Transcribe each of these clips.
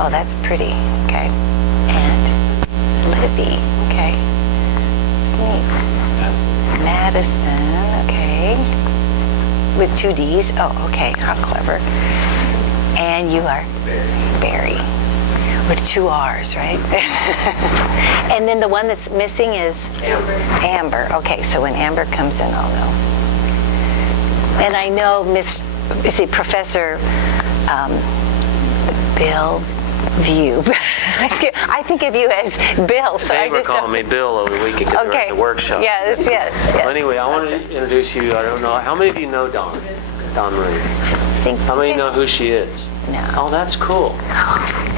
Oh, that's pretty. Okay. And Libby. Okay. Madison. Okay. With 2 D's. Oh, okay. How clever. And you are? Barry. With 2 R's, right? And then the one that's missing is? Amber. Okay, so when Amber comes in, I'll know. And I know Professor Bill View. I think of you as Bill. So they were calling me Bill over the weekend because we were at the workshop. Yes. Well, anyway, I want to introduce you. I don't know. How many of you know Dawn Marie? How many know who she is? No. Oh, that's cool.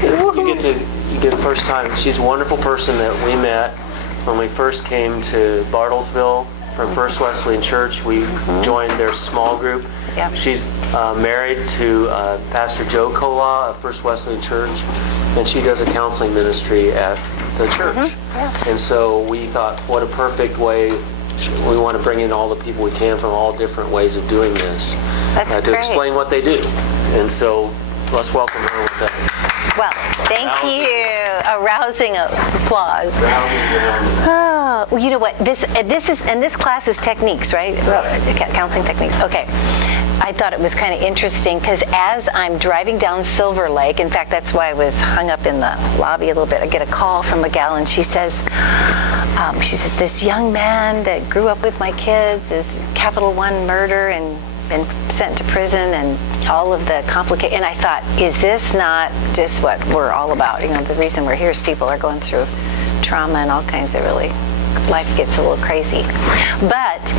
You get the first time. She's a wonderful person that we met when we first came to Bartlesville from First Wesleyan Church. We joined their small group. Yep. She's married to Pastor Joe Colow of First Wesleyan Church, and she does a counseling ministry at the church. Yeah. And so we thought, what a perfect way. We want to bring in all the people we can from all different ways of doing this to explain what they do. And so let's welcome her with that. Well, thank you. A rousing applause. Oh, well, you know what? This class is techniques, right? Counseling techniques. Okay. I thought it was kind of interesting because as I'm driving down Silver Lake, in fact, that's why I was hung up in the lobby a little bit. I get a call from a gal, and she says, this young man that grew up with my kids is Capital One murder and been sent to prison and all of the complicated. And I thought, is this not just what we're all about? You know, the reason we're here is people are going through trauma and all kinds of life gets a little crazy. But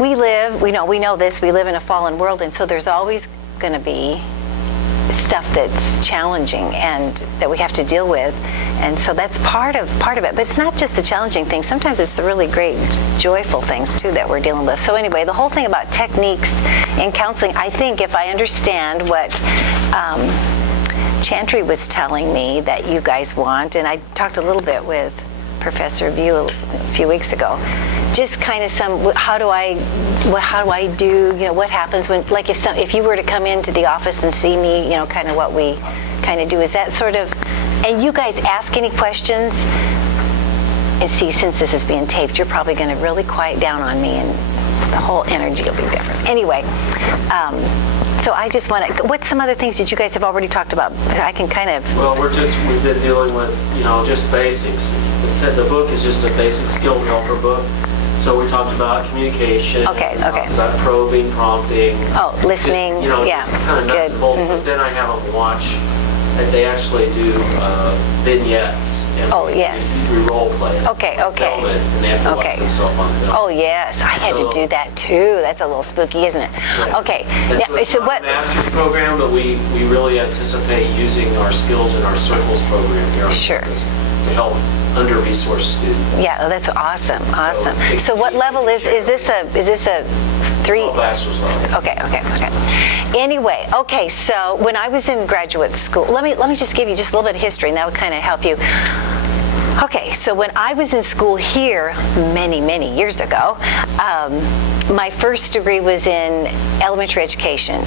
we know this, we live in a fallen world, and so there's always going to be stuff that's challenging and that we have to deal with. And so that's part of it. But it's not just the challenging things. Sometimes it's the really great, joyful things, too, that we're dealing with. So anyway, the whole thing about techniques in counseling, I think if I understand what Chantry was telling me that you guys want, and I talked a little bit with Professor View a few weeks ago, just kind of how do I do, what happens when, like if you were to come into the office and see me, kind of what we kind of do, is that sort of, and you guys ask any questions, and see, since this is being taped, you're probably going to really quiet down on me and the whole energy will be different. Anyway, so I just want to, what's some other things that you guys have already talked about? I can kind of... Well, we've been dealing with, just basics. The book is just a basic skill developer book. So we talked about communication. Okay. Talked about probing, prompting. Oh, listening. Just kind of nuts and bolts. Mm-hmm. But then I have them watch. They actually do vignettes. And we role play. Okay. Film it, and they have to watch themselves on film. Oh, yes. I had to do that, too. That's a little spooky, isn't it? Yeah. Okay. It's not a master's program, but we really anticipate using our skills in our circles program here on campus to help under-resourced students. Yeah, that's awesome. So what level is this a 3? It's all bachelor's level. Okay. Anyway, so when I was in graduate school, let me just give you just a little bit of history, and that would kind of help you. Okay, so when I was in school here many, many years ago, my first degree was in elementary education.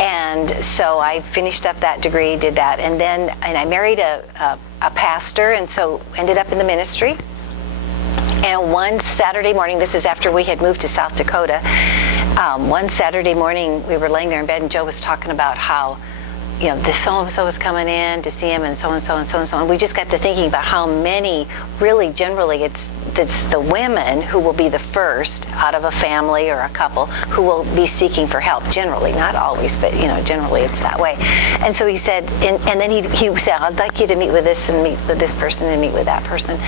And so I finished up that degree, did that, and I married a pastor, and so ended up in the ministry. And one Saturday morning, this is after we had moved to South Dakota, one Saturday morning we were laying there in bed, and Joe was talking about how this so-and-so was coming in to see him, and so-and-so and so-and-so. And we just got to thinking about how many, really generally, it's the women who will be the first out of a family or a couple who will be seeking for help, generally. Not always, but, generally it's that way. And so he said, and then he said, I'd like you to meet with this and meet with this person and meet with that person.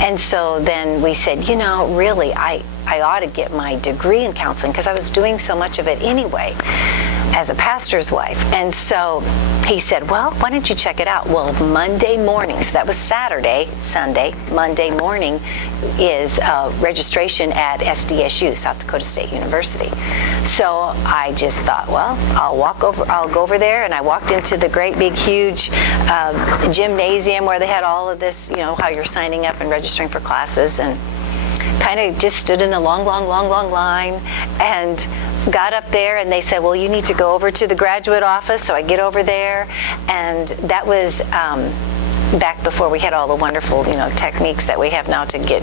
And so then we said, really, I ought to get my degree in counseling because I was doing so much of it anyway as a pastor's wife. And so he said, well, why don't you check it out? Well, Monday morning, so that was Sunday, Monday morning is registration at SDSU, South Dakota State University. So I just thought, well, I'll go over there, and I walked into the great big huge gymnasium where they had all of this, how you're signing up and registering for classes, and kind of just stood in a long line, and got up there and they said, well, you need to go over to the graduate office. So I get over there, and that was back before we had all the wonderful, techniques that we have now to get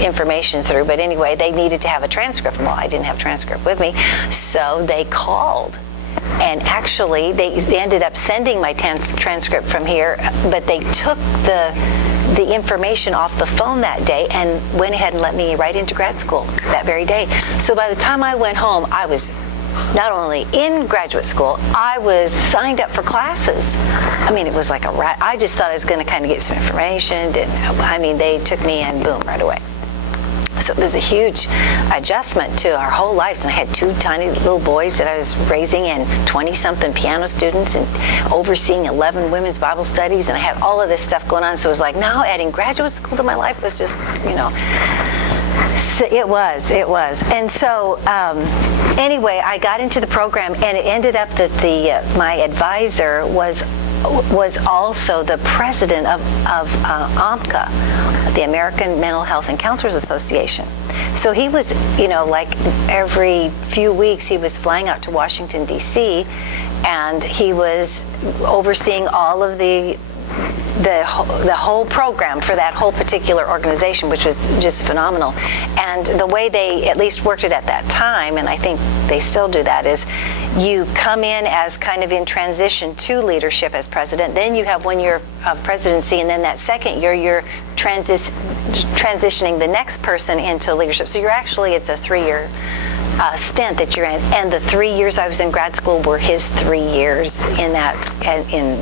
information through. But anyway, they needed to have a transcript. Well, I didn't have a transcript with me, so they called. And actually, they ended up sending my transcript from here, but they took the information off the phone that day and went ahead and let me right into grad school that very day. So by the time I went home, I was not only in graduate school, I was signed up for classes. I mean, it was like a rat. I just thought I was going to kind of get some information. They took me in, boom, right away. So it was a huge adjustment to our whole lives. And I had 2 tiny little boys that I was raising, and 20-something piano students, and overseeing 11 women's Bible studies. And I had all of this stuff going on. So it was like, now adding graduate school to my life was just, so it was. And so anyway, I got into the program, and it ended up that my advisor was also the president of Alka, the American Mental Health and Counselors Association. So he was, like every few weeks, he was flying out to Washington, D.C., and he was overseeing all of the whole program for that whole particular organization, which was just phenomenal. And the way they at least worked it at that time, and I think they still do that, is you come in as kind of in transition to leadership as president. Then you have 1 year of presidency, and then that second year you're transitioning the next person into leadership. So it's a 3-year stint that you're in, and the 3 years I was in grad school were his 3 years in that, in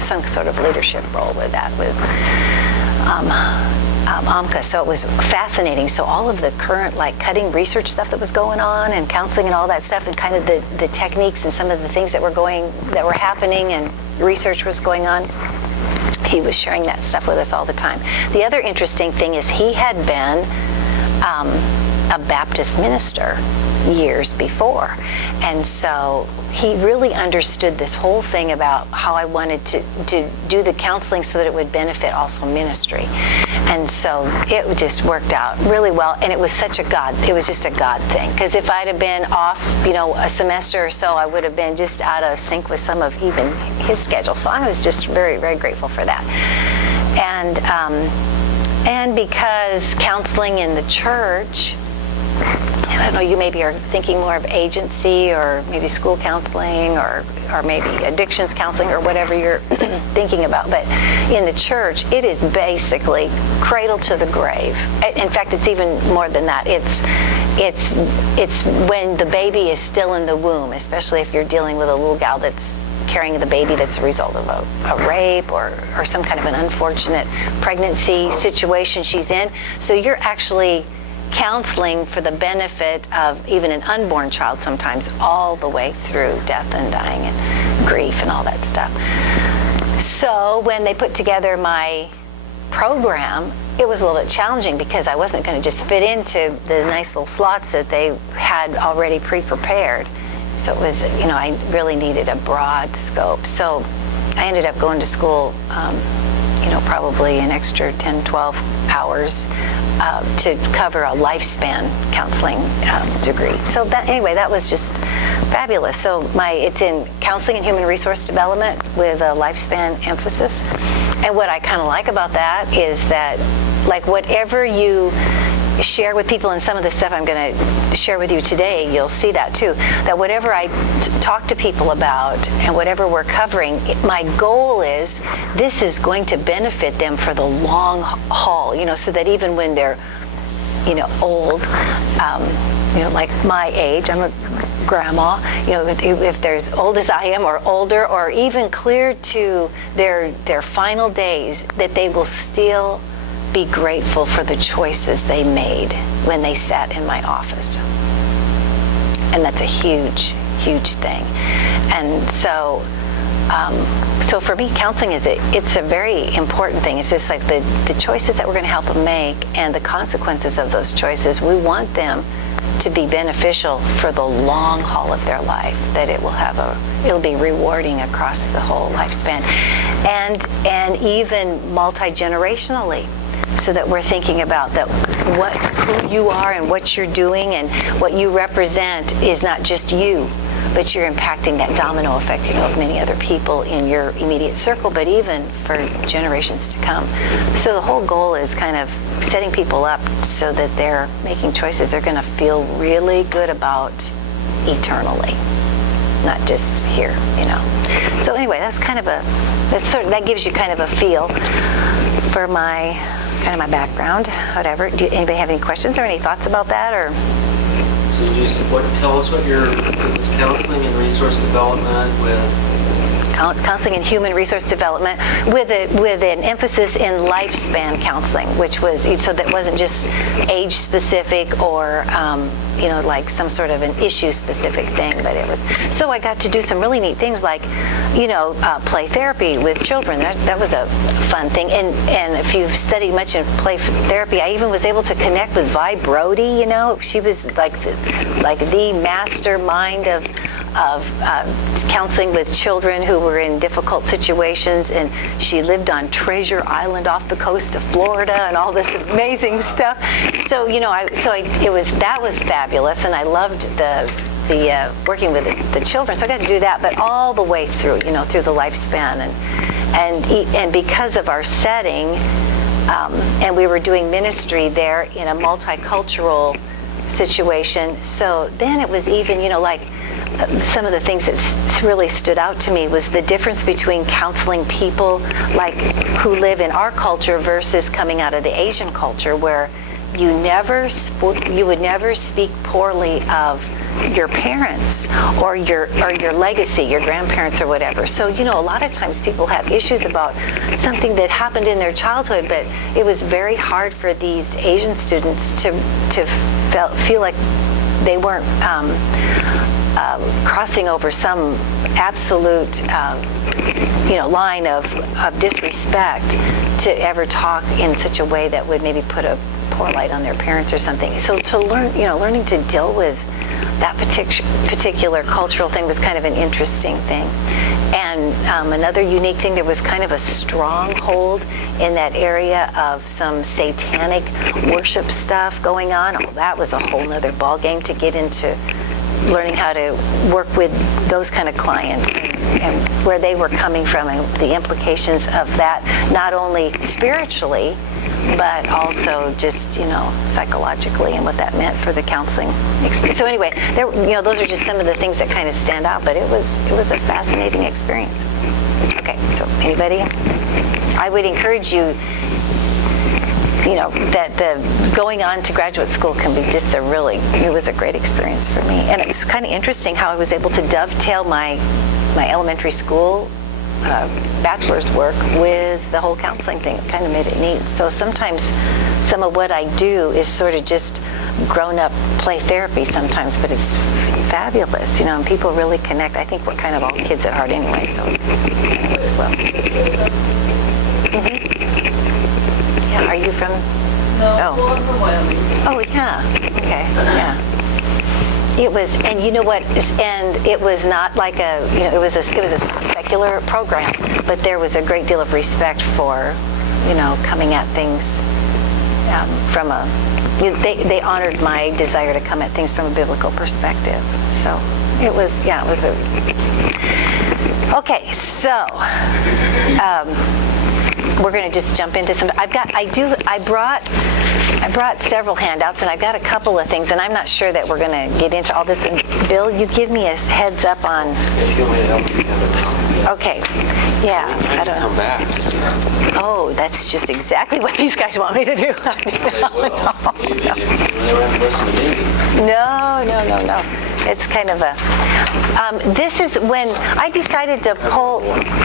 some sort of leadership role with AMCA. So it was fascinating. So all of the current cutting research stuff that was going on, and counseling and all that stuff, and kind of the techniques and some of the things that were happening and research was going on, he was sharing that stuff with us all the time. The other interesting thing is he had been a Baptist minister years before, and so he really understood this whole thing about how I wanted to do the counseling so that it would benefit also ministry. And so it just worked out really well, and it was just a God thing, because if I'd have been off a semester or so, I would have been just out of sync with some of even his schedule. So I was just very, very grateful for that. And because counseling in the church, I don't know, you maybe are thinking more of agency, or maybe school counseling, or maybe addictions counseling, or whatever you're thinking about. But in the church, it is basically cradle to the grave. In fact, it's even more than that. It's when the baby is still in the womb, especially if you're dealing with a little gal that's carrying the baby that's a result of a rape or some kind of an unfortunate pregnancy situation she's in. So you're actually counseling for the benefit of even an unborn child sometimes, all the way through death and dying and grief and all that stuff. So when they put together my program, it was a little bit challenging, because I wasn't going to just fit into the nice little slots that they had already pre-prepared. So it was, I really needed a broad scope. So I ended up going to school, probably an extra 10, 12 hours to cover a lifespan counseling degree. So that was just fabulous. So it's in counseling and human resource development with a lifespan emphasis. And what I kind of like about that is that, whatever you share with people, and some of the stuff I'm going to share with you today, you'll see that too, that whatever I talk to people about and whatever we're covering, my goal is this is going to benefit them for the long haul, so that even when they're, old, like my age, I'm a grandma, if they're as old as I am or older, or even clear to their final days, that they will still be grateful for the choices they made when they sat in my office. And that's a huge, huge thing. And so for me, counseling it's a very important thing. It's just like the choices that we're going to help them make, and the consequences of those choices. We want them to be beneficial for the long haul of their life, that it'll be rewarding across the whole lifespan, and even multi-generationally, so that we're thinking about that who you are and what you're doing and what you represent is not just you, but you're impacting that domino effect of many other people in your immediate circle, but even for generations to come. So the whole goal is kind of setting people up so that they're making choices they're going to feel really good about eternally, not just here, you know. So anyway, that gives you kind of a feel for my background, whatever. Anybody have any questions or any thoughts about that, or? So you tell us what your counseling and resource development with Counseling and human resource development with an emphasis in lifespan counseling, which was, so that wasn't just age specific or like some sort of an issue specific thing, but it was. So I got to do some really neat things like, play therapy with children. That was a fun thing. And if you've studied much in play therapy, I even was able to connect with Vi Brody. She was like the mastermind of counseling with children who were in difficult situations, and she lived on Treasure Island off the coast of Florida and all this amazing stuff. So that was fabulous, and I loved the working with the children. So I got to do that, but all the way through, through the lifespan, and because of our setting, and we were doing ministry there in a multicultural situation. So then it was even, some of the things that really stood out to me was the difference between counseling people like who live in our culture versus coming out of the Asian culture, where you would never speak poorly of your parents or your legacy, your grandparents or whatever. So, a lot of times people have issues about something that happened in their childhood, but it was very hard for these Asian students to feel like they weren't crossing over some absolute, line of disrespect to ever talk in such a way that would maybe put a poor light on their parents or something. So to learn, learning to deal with that particular cultural thing was kind of an interesting thing. And another unique thing, there was kind of a stronghold in that area of some satanic worship stuff going on. Oh, that was a whole nother ball game to get into, learning how to work with those kind of clients and where they were coming from and the implications of that, not only spiritually, but also just, psychologically, and what that meant for the counseling experience. So anyway, those are just some of the things that kind of stand out, but it was a fascinating experience. Okay, so anybody? I would encourage you, that the going on to graduate school can be just it was a great experience for me. And it was kind of interesting how I was able to dovetail my elementary school bachelor's work with the whole counseling thing. It kind of made it neat. So sometimes some of what I do is sort of just grown-up play therapy sometimes, but it's fabulous, and people really connect. I think we're kind of all kids at heart anyway, so it works well. Mm-hmm. Yeah, are you from? No, Oh. well, I'm from Wyoming. Oh, yeah. Okay, yeah. It was, and you know what? And it was not like it was a secular program, but there was a great deal of respect for, coming at things from a. They honored my desire to come at things from a biblical perspective. So it was okay. So. We're going to just jump into some. I brought several handouts, and I've got a couple of things, and I'm not sure that we're going to get into all this. And Bill, you give me a heads up on. If you want me to help you have it. Okay. Yeah. I don't know. Come back. Oh, that's just exactly what these guys want me to do. They will. Maybe if they won't listen to me. No. It's kind of a. This is when I decided to pull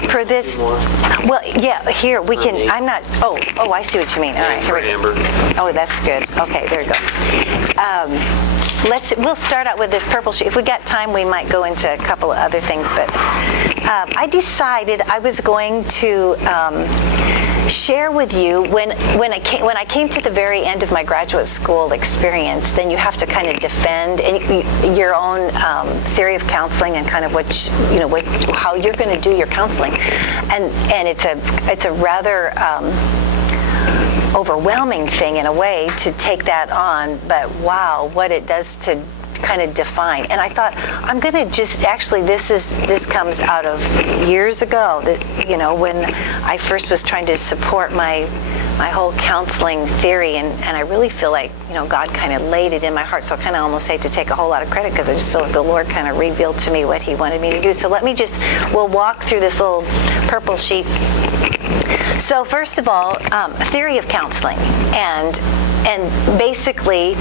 for this. Well, yeah. Here we can. I'm not. Oh. I see what you mean. All right. Here we go. Amber. Oh, that's good. Okay, there you go. We'll start out with this purple sheet. If we got time, we might go into a couple of other things. But I decided I was going to share with you when I came to the very end of my graduate school experience. Then you have to kind of defend your own theory of counseling and kind of how you're going to do your counseling, and it's a rather overwhelming thing in a way to take that on, but wow, what it does to kind of define. And I thought, I'm going to just, actually, this comes out of years ago, that, you know, when I first was trying to support my whole counseling theory, and I really feel like, you know, God kind of laid it in my heart, so I kind of almost hate to take a whole lot of credit, because I just feel like the Lord kind of revealed to me what he wanted me to do. So we'll walk through this little purple sheet. So first of all, theory of counseling, and basically,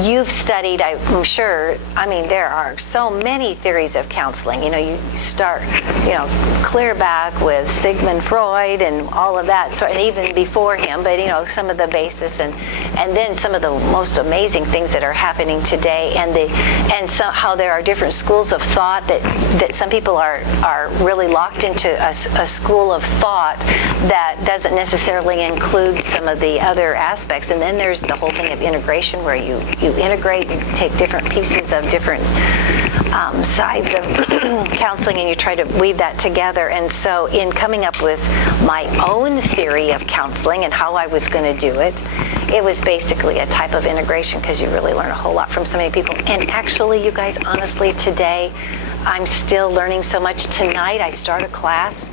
you've studied, I'm sure, I mean, there are so many theories of counseling. You know, you start, you know, clear back with Sigmund Freud and all of that, so, and even before him, but, you know, some of the basis, and then some of the most amazing things that are happening today, and so how there are different schools of thought that some people are really locked into a school of thought that doesn't necessarily include some of the other aspects. And then there's the whole thing of integration, where you integrate and take different pieces of different sides of counseling, and you try to weave that together. And so in coming up with my own theory of counseling and how I was going to do it, it was basically a type of integration, because you really learn a whole lot from so many people. And actually, you guys, honestly, today, I'm still learning so much. Tonight, I start a class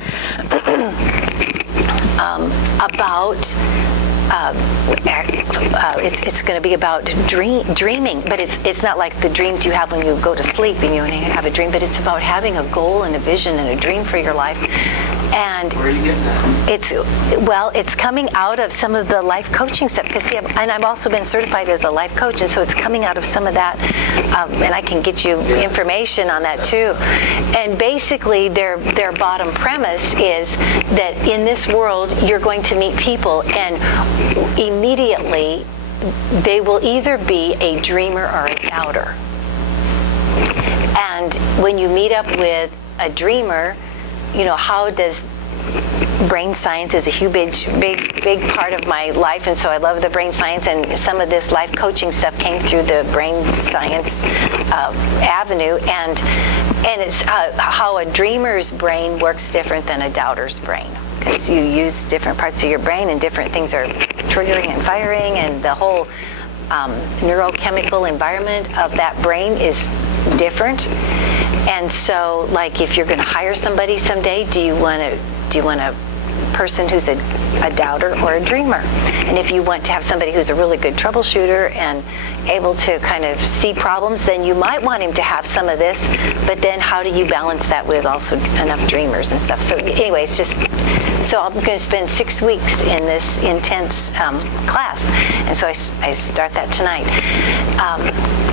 about it's going to be about dreaming, but it's not like the dreams you have when you go to sleep and you have a dream, but it's about having a goal and a vision and a dream for your life. And where are you getting that? It's coming out of some of the life coaching stuff, because and I've also been certified as a life coach, and so it's coming out of some of that, and I can get you information on that too. And basically, their bottom premise is that in this world, you're going to meet people, and immediately they will either be a dreamer or a doubter. And when you meet up with a dreamer, you know, how does brain science is a huge, big part of my life, and so I love the brain science, and some of this life coaching stuff came through the brain science avenue, and it's how a dreamer's brain works different than a doubter's brain, because you use different parts of your brain, and different things are triggering and firing, and the whole neurochemical environment of that brain is different. And so, like, if you're going to hire somebody someday, do you want a person who's a doubter or a dreamer? And if you want to have somebody who's a really good troubleshooter and able to kind of see problems, then you might want him to have some of this, but then how do you balance that with also enough dreamers and stuff? So anyway, so I'm going to spend 6 weeks in this intense class, and so I start that tonight.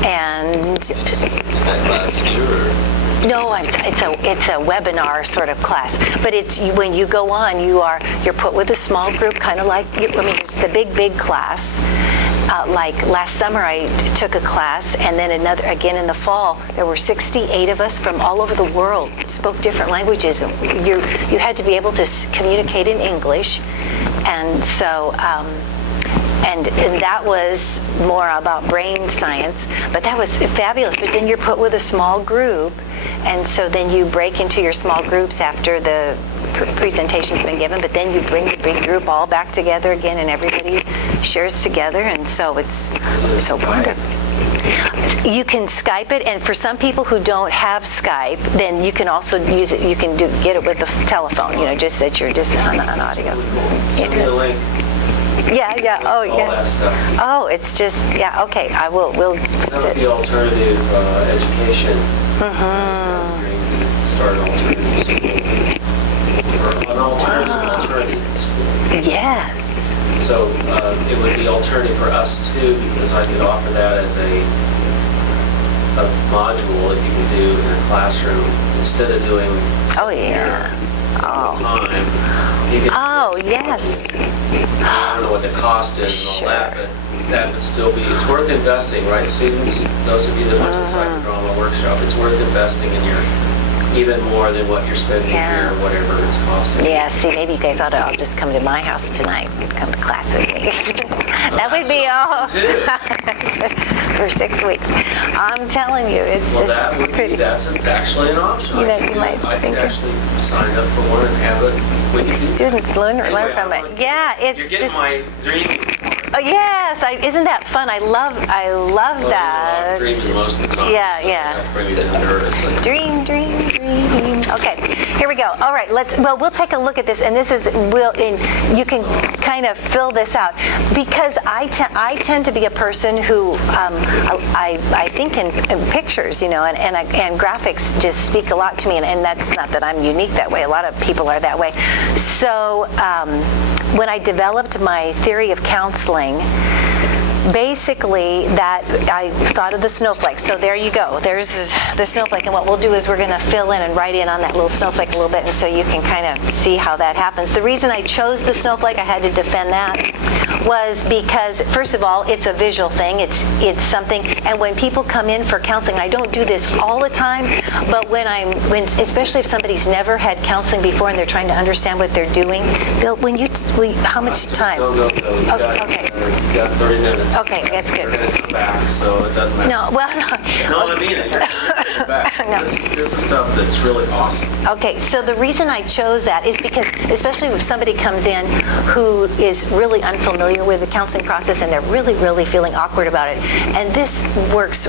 And Is that class here, or? No, it's a webinar sort of class, but it's when you go on, you're put with a small group, kind of like, I mean, it's the big class. Like last summer, I took a class, and then another again in the fall. There were 68 of us from all over the world, spoke different languages. You had to be able to communicate in English, and so. And that was more about brain science, but that was fabulous. But then you're put with a small group, and so then you break into your small groups after the presentation's been given, but then you bring the big group all back together again, and everybody shares together, and so it's so wonderful. You can Skype it, and for some people who don't have Skype, then you can also use it. You can get it with a telephone, you know, just that you're just on audio. Send me the link. Yeah. Oh, all yeah. That stuff. Oh, it's just, yeah. Okay, we'll. That would be alternative education. As agreeing to start an alternative school, or an alternative school. Yes. So it would be alternative for us too, because I could offer that as a module that you can do in a classroom instead of doing. Oh, yeah. Time. You can Yes. I don't know what the cost is and all that, but that would still be, it's worth investing, right, students? Those of you that went to the psychodrama workshop, it's worth investing in your even more than what you're spending Yeah. here, or whatever it's costing. Yeah, see, maybe you guys ought to all just come to my house tonight and come to class with me. That would be all for 6 weeks. I'm telling you, it's Well, just that would be, pretty. that's actually an option. You know, I could you do might it. I think could of- actually sign up for one and have it. We could do that. Students learn Anyway, from I'm it. like, Yeah, it's you're getting just. my dream. Oh, yes, isn't that fun? I love that. Dreams most of the time. Yeah, so yeah. that bring me to nervous. Like, Dream, dream, dream. Okay, here we go. All right, we'll take a look at this, and this is, and you can kind of fill this out, because I tend to be a person who, I think in pictures, and graphics just speak a lot to me, and that's not that I'm unique that way. A lot of people are that way. So when I developed my theory of counseling, basically that I thought of the snowflake. So there you go. There's the snowflake, and what we'll do is we're going to fill in and write in on that little snowflake a little bit, and so you can kind of see how that happens. The reason I chose the snowflake, I had to defend that, was because first of all, it's a visual thing. It's something, and when people come in for counseling, I don't do this all the time, but especially if somebody's never had counseling before and they're trying to understand what they're doing. Bill, how much time? Go. You got 30 minutes. Okay, that's good. You're going to come back, so it doesn't matter. No, well, no. No, I mean it. You're going to come back. No. This is stuff that's really awesome. Okay, so the reason I chose that is because, especially if somebody comes in who is really unfamiliar with the counseling process and they're really, really feeling awkward about it, and this works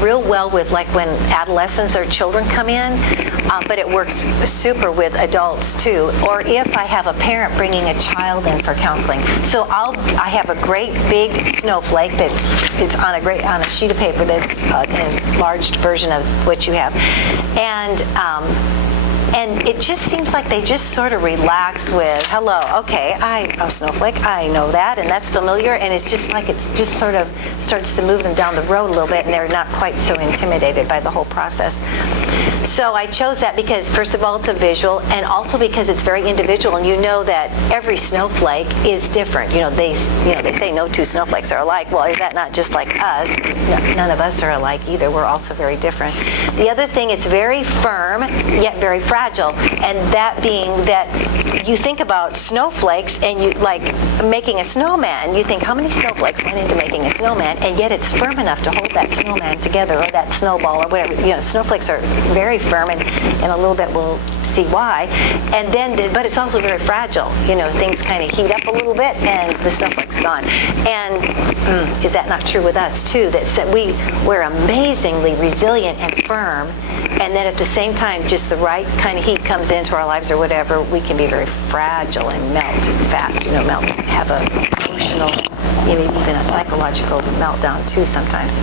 real well with like when adolescents or children come in, but it works super with adults too, or if I have a parent bringing a child in for counseling. So I have a great big snowflake that it's on a sheet of paper that's an enlarged version of what you have, and it just seems like they just sort of relax with, hello, okay, snowflake, I know that, and that's familiar, and it's just like it's just sort of starts to move them down the road a little bit, and they're not quite so intimidated by the whole process. So I chose that because, first of all, it's a visual, and also because it's very individual, and you know that every snowflake is different. They say no two snowflakes are alike. Well, is that not just like us? No, none of us are alike either. We're also very different. The other thing, it's very firm, yet very fragile, and that being that you think about snowflakes and you like making a snowman, you think how many snowflakes went into making a snowman, and yet it's firm enough to hold that snowman together, or that snowball, or whatever. Snowflakes are very firm, and in a little bit we'll see why. And then, but it's also very fragile. Things kind of heat up a little bit, and the snowflake's gone. And is that not true with us too? That we're amazingly resilient and firm, and then at the same time, just the right kind of heat comes into our lives or whatever, we can be very fragile and melt fast. Have a emotional, maybe even a psychological meltdown too sometimes.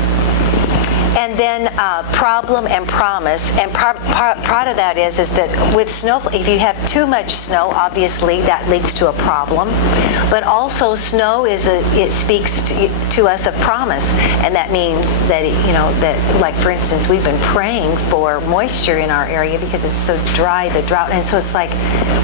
And then problem and promise, and part of that is that with snow, if you have too much snow, obviously that leads to a problem. But also snow it speaks to us of promise, and that means that that, like for instance, we've been praying for moisture in our area because it's so dry, the drought, and so it's like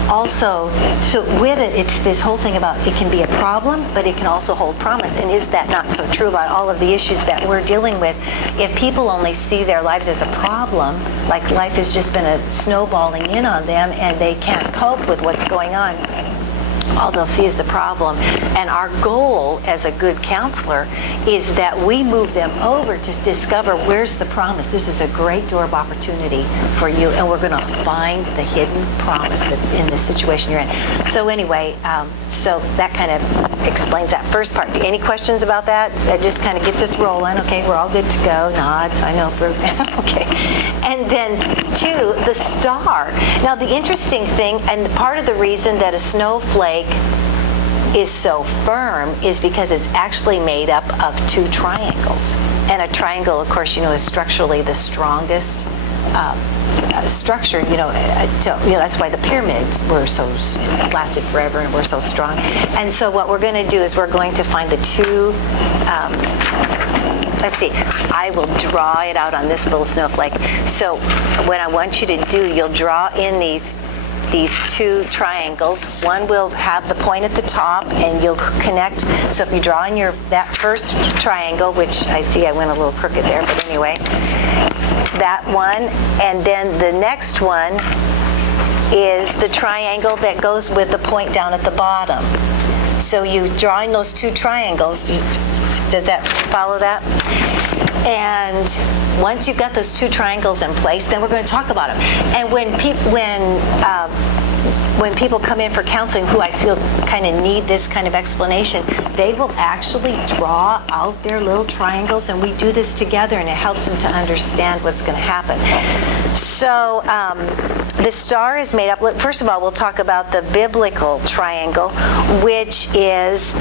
also so with it, it's this whole thing about it can be a problem, but it can also hold promise. And is that not so true about all of the issues that we're dealing with? If people only see their lives as a problem, like life has just been a snowballing in on them and they can't cope with what's going on, all they'll see is the problem. And our goal as a good counselor is that we move them over to discover where's the promise. This is a great door of opportunity for you, and we're going to find the hidden promise that's in the situation you're in. So anyway, so that kind of explains that first part. Any questions about that? That just kind of gets us rolling. Okay, we're all good to go. Nods, I know. Okay. And then two, the star. Now the interesting thing, and part of the reason that a snowflake is so firm is because it's actually made up of two triangles. And a triangle, of course, is structurally the strongest structure, that's why the pyramids were so lasted forever and were so strong. And so what we're going to do is we're going to find the two, let's see, I will draw it out on this little snowflake. So what I want you to do, you'll draw in these two triangles. One will have the point at the top, and you'll connect. So if you draw in that first triangle, which I see I went a little crooked there, but anyway, that one. And then the next one is the triangle that goes with the point down at the bottom. So you drawing those two triangles, does that follow that? And once you've got those two triangles in place, then we're going to talk about them. And when people come in for counseling who I feel kind of need this kind of explanation, they will actually draw out their little triangles, and we do this together, and it helps them to understand what's going to happen. So the star is made up, first of all, we'll talk about the biblical triangle, which is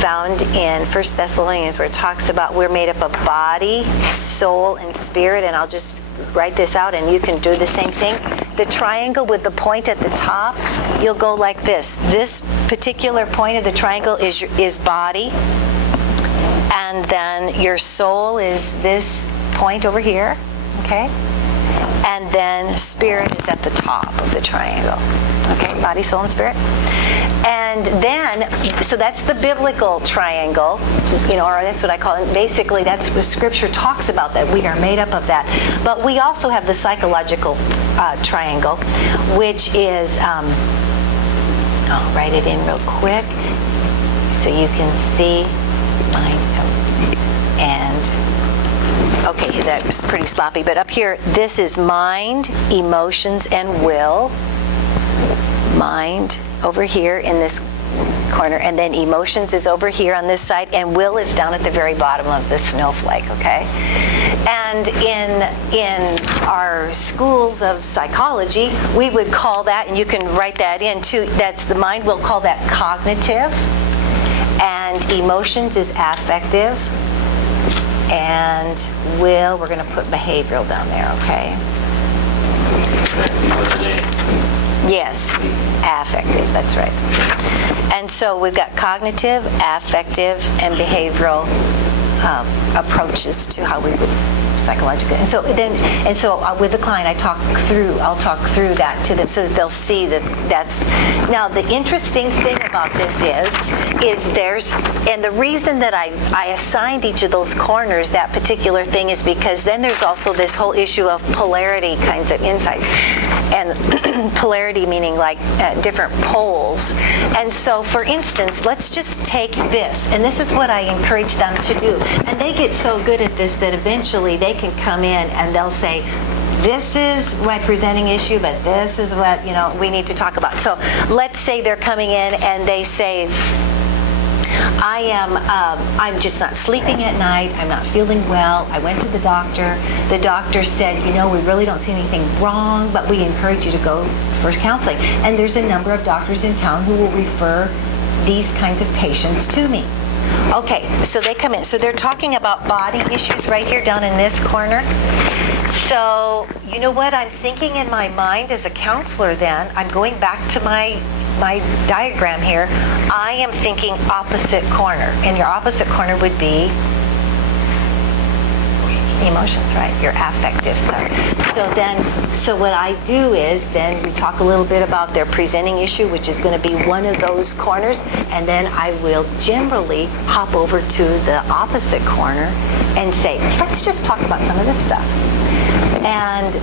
found in 1 Thessalonians, where it talks about we're made up of body, soul, and spirit, and I'll just write this out and you can do the same thing. The triangle with the point at the top, you'll go like this. This particular point of the triangle is body, and then your soul is this point over here, okay? And then spirit is at the top of the triangle, okay? Body, soul, and spirit. And then, so that's the biblical triangle, or that's what I call it. Basically, that's what Scripture talks about, that we are made up of that. But we also have the psychological triangle, which is, I'll write it in real quick so you can see mine. And, okay, that was pretty sloppy, but up here, this is mind, emotions, and will. Mind over here in this corner, and then emotions is over here on this side, and will is down at the very bottom of the snowflake, okay? And in our schools of psychology, we would call that, and you can write that in too, that's the mind, we'll call that cognitive, and emotions is affective, and will, we're going to put behavioral down there, okay? Yes, affective, that's right. And so we've got cognitive, affective, and behavioral approaches to how we would psychologically. And so with the client, I'll talk through that to them so that they'll see that that's. Now the interesting thing about this is there's, and the reason that I assigned each of those corners that particular thing is because then there's also this whole issue of polarity kinds of insights. And polarity meaning like different poles. And so for instance, let's just take this, and this is what I encourage them to do. And they get so good at this that eventually they can come in and they'll say, this is my presenting issue, but this is what, we need to talk about. So let's say they're coming in and they say, I'm just not sleeping at night. I'm not feeling well. I went to the doctor. The doctor said, we really don't see anything wrong, but we encourage you to go for counseling. And there's a number of doctors in town who will refer these kinds of patients to me. Okay, so they come in. So they're talking about body issues right here down in this corner. So, you know what I'm thinking in my mind as a counselor then? I'm going back to my diagram here. I am thinking opposite corner. And your opposite corner would be emotions, right? Your affective side. So what I do is then we talk a little bit about their presenting issue, which is going to be one of those corners, and then I will generally hop over to the opposite corner and say, let's just talk about some of this stuff. And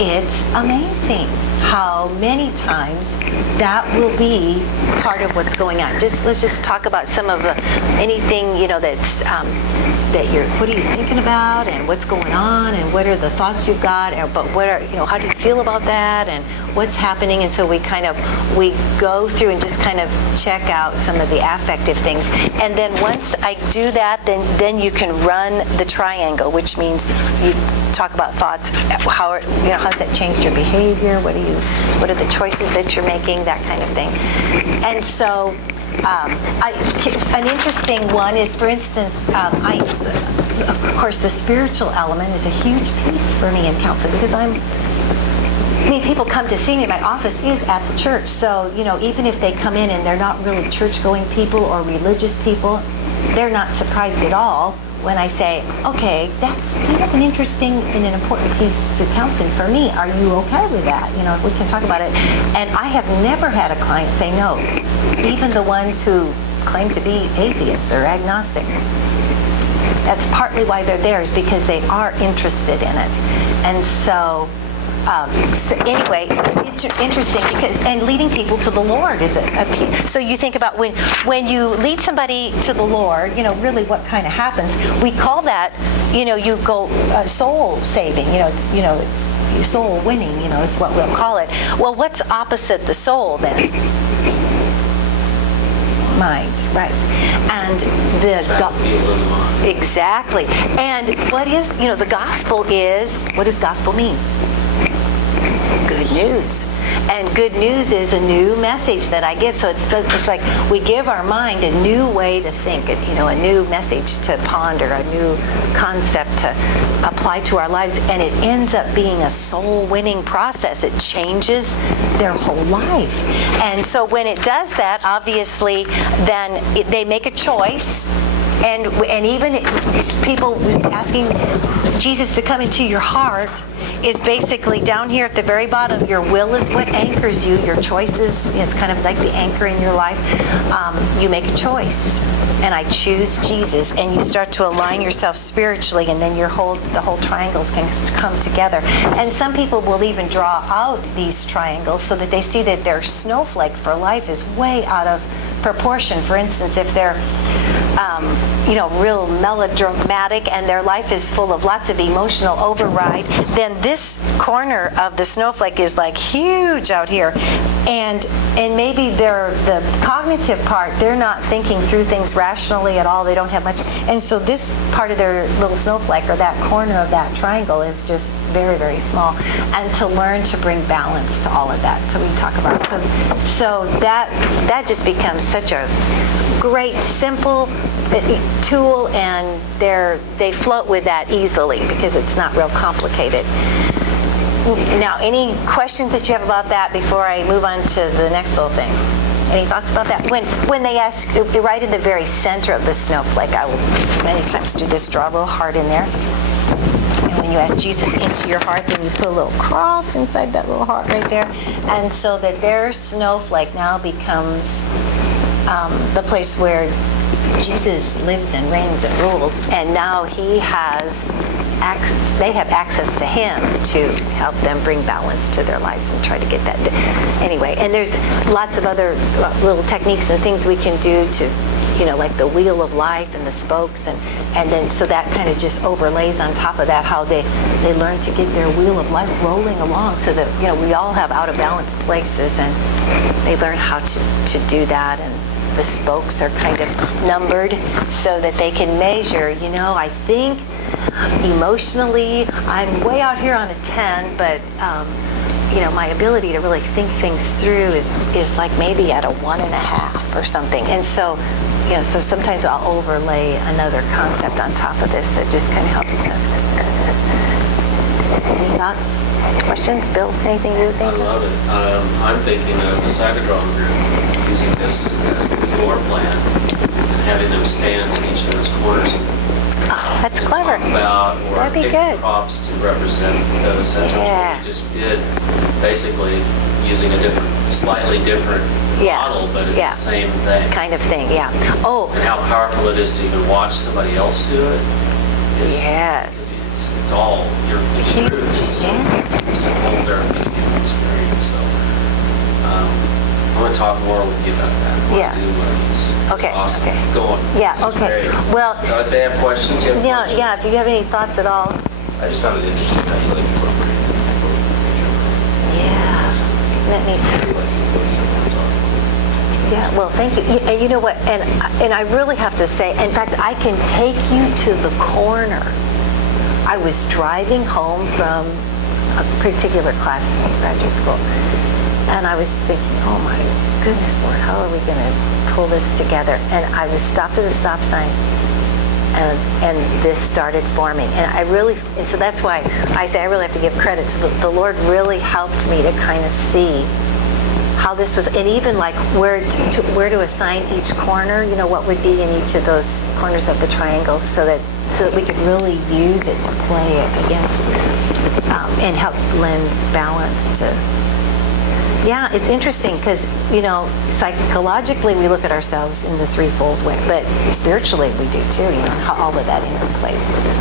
it's amazing how many times that will be part of what's going on. Let's just talk about some of anything that's what are you thinking about, and what's going on, and what are the thoughts you've got, but how do you feel about that, and what's happening. And so we go through and just kind of check out some of the affective things. And then once I do that, then you can run the triangle, which means you talk about thoughts, how's that changed your behavior, what are the choices that you're making, that kind of thing. And so an interesting one is, for instance, of course, the spiritual element is a huge piece for me in counseling, because people come to see me. My office is at the church. So, even if they come in and they're not really church-going people or religious people, they're not surprised at all when I say, okay, that's kind of an interesting and an important piece to counseling for me. Are you okay with that? We can talk about it. And I have never had a client say no, even the ones who claim to be atheists or agnostic. That's partly why they're there, is because they are interested in it. And so, anyway, interesting, because, and leading people to the Lord is so you think about when you lead somebody to the Lord, really what kind of happens. We call that, you go soul saving, it's soul winning, is what we'll call it. Well, what's opposite the soul then? Mind, right? And exactly. And what is, the gospel is, what does gospel mean? Good news. And good news is a new message that I give. So it's like we give our mind a new way to think, a new message to ponder, a new concept to apply to our lives, and it ends up being a soul-winning process. It changes their whole life. And so when it does that, obviously, then they make a choice. And even people asking Jesus to come into your heart is basically down here at the very bottom. Your will is what anchors you. Your choices is kind of like the anchor in your life. You make a choice, and I choose Jesus, and you start to align yourself spiritually, and then the whole triangles can come together. And some people will even draw out these triangles so that they see that their snowflake for life is way out of proportion. For instance, if they're real melodramatic and their life is full of lots of emotional override, then this corner of the snowflake is like huge out here. And maybe the cognitive part, they're not thinking through things rationally at all. They don't have much. And so this part of their little snowflake, or that corner of that triangle, is just very, very small. And to learn to bring balance to all of that. So we talk about, so that just becomes such a great, simple tool, and they float with that easily because it's not real complicated. Now, any questions that you have about that before I move on to the next little thing? Any thoughts about that? When they ask, right in the very center of the snowflake, I will many times do this, draw a little heart in there. And when you ask Jesus into your heart, then you put a little cross inside that little heart right there. And so that their snowflake now becomes the place where Jesus lives and reigns and rules, and now he has access, they have access to him to help them bring balance to their lives and try to get that. Anyway, and there's lots of other little techniques and things we can do to, like the wheel of life and the spokes, and then so that kind of just overlays on top of that how they learn to get their wheel of life rolling along, so that, we all have out of balance places, and they learn how to do that. And the spokes are kind of numbered so that they can measure, I think emotionally I'm way out here on a 10, but my ability to really think things through is like maybe at a 1.5 or something. And so, so sometimes I'll overlay another concept on top of this that just kind of helps to. Any thoughts, questions? Bill, anything you think? I love it. I'm thinking of the psychodrome group using this as the floor plan and having them stand in each of those corners. Oh, that's clever. Talk about or That'd be pick good. props to represent those. That's what we just did, basically using a slightly different model, but it's the same thing. Kind of thing, yeah. Oh. And how powerful it is to even watch somebody else do it. Yes. It's all your truths. It's a whole therapeutic experience. So I want to talk more with you about that. Yeah. Okay. Awesome. Okay. Go on. Yeah. Okay. Great. Well. If they have questions, you have questions? Yeah. If you have any thoughts at all. I just found it interesting how you like incorporate. Yeah. Let me. Yeah, well, thank you. And you know what? And I really have to say, in fact, I can take you to the corner. I was driving home from a particular class in graduate school, and I was thinking, oh my goodness, Lord, how are we going to pull this together? And I was stopped at a stop sign, and this started forming. And so that's why I say I really have to give credit to the Lord. Really helped me to kind of see how this was, and even like where to assign each corner, what would be in each of those corners of the triangle, so that we could really use it to play it against and help lend balance to. Yeah, it's interesting because, psychologically we look at ourselves in the threefold way, but spiritually we do too, how all of that interplays with it.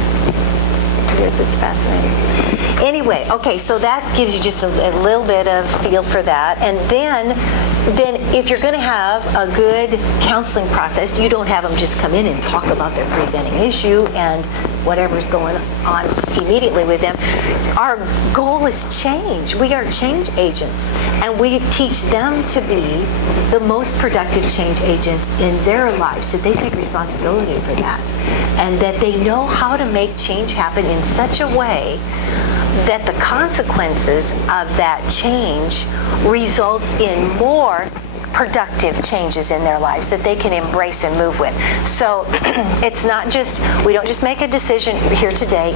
It's fascinating. Anyway, okay, so that gives you just a little bit of feel for that. And then if you're going to have a good counseling process, you don't have them just come in and talk about their presenting issue and whatever's going on immediately with them. Our goal is change. We are change agents, and we teach them to be the most productive change agent in their lives, that they take responsibility for that, and that they know how to make change happen in such a way that the consequences of that change results in more productive changes in their lives that they can embrace and move with. So it's not just, we don't just make a decision here today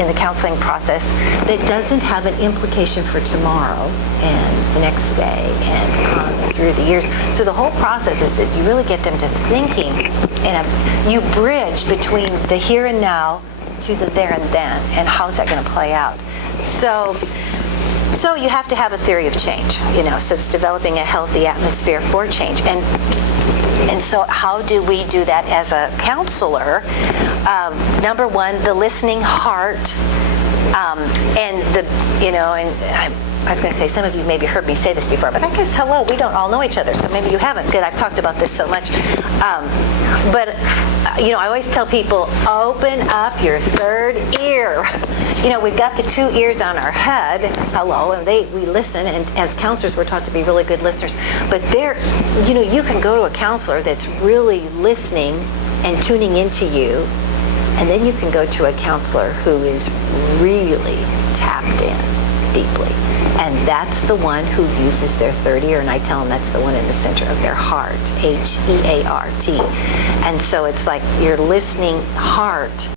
in the counseling process that doesn't have an implication for tomorrow and the next day and on through the years. So the whole process is that you really get them to thinking, and you bridge between the here and now to the there and then, and how's that going to play out. So you have to have a theory of change, so it's developing a healthy atmosphere for change. And so how do we do that as a counselor? Number one, the listening heart, I was going to say, some of you maybe heard me say this before, but I guess, hello, we don't all know each other, so maybe you haven't. Good, I've talked about this so much. I always tell people, open up your third ear. We've got the two ears on our head, hello, and we listen, and as counselors, we're taught to be really good listeners. But you can go to a counselor that's really listening and tuning into you, and then you can go to a counselor who is really tapped in deeply. And that's the one who uses their third ear, and I tell them that's the one in the center of their heart, Heart. And so it's like your listening heart